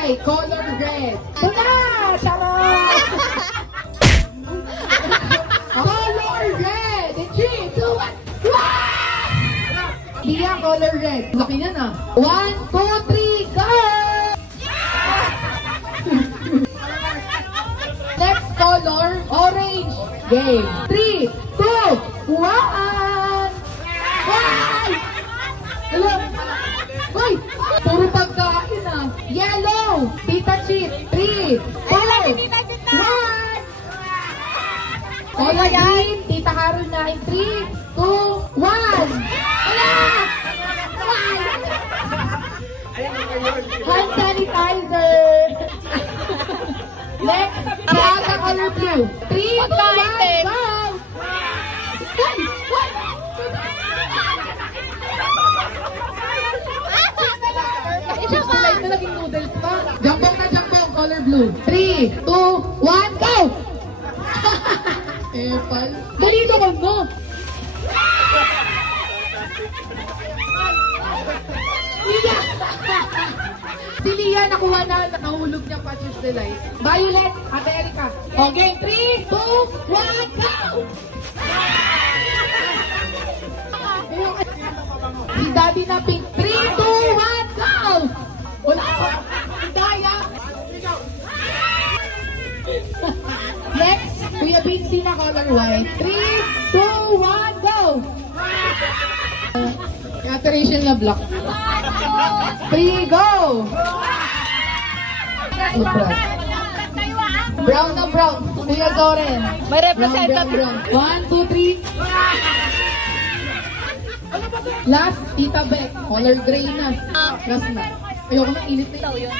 White, color red. Tuna! Charot! Color red! In 3, 2, 1, Lia, color red. Laki yan ah. 1, 2, 3, go! Next color, orange. Game. 3, 2, 1. Ay! Hello? Hoy! Puro pagkain ah. Yellow. Tita Chip. 3, 4, 1. Color green. Tita Carol na in 3, 2, 1. Wala! Hand sanitizer. Next, Prada color blue. 3, 2, 1, go! Isa pa! Ito naging noodles pa. Jambong na jambong, color blue. 3, 2, 1, go! Epal. Dali naman mo. Lia! Si Lia nakuha na, nahulog niya pa Choose Delight. Violet, Ate Erika. Okay, 3, 2, 1, go! Si Daddy na pink. 3, 2, 1, go! Wala pa. Daya. Next, Kuya Binsi na color white. 3, 2, 1, go! Ate Rachel na black. 3, go! Brown na brown. Kuya Zoren. May representative. 1, 2, 3. Last, Tita Beck. Color gray na. Last na. Ayoko na, init na Ito yun. yun.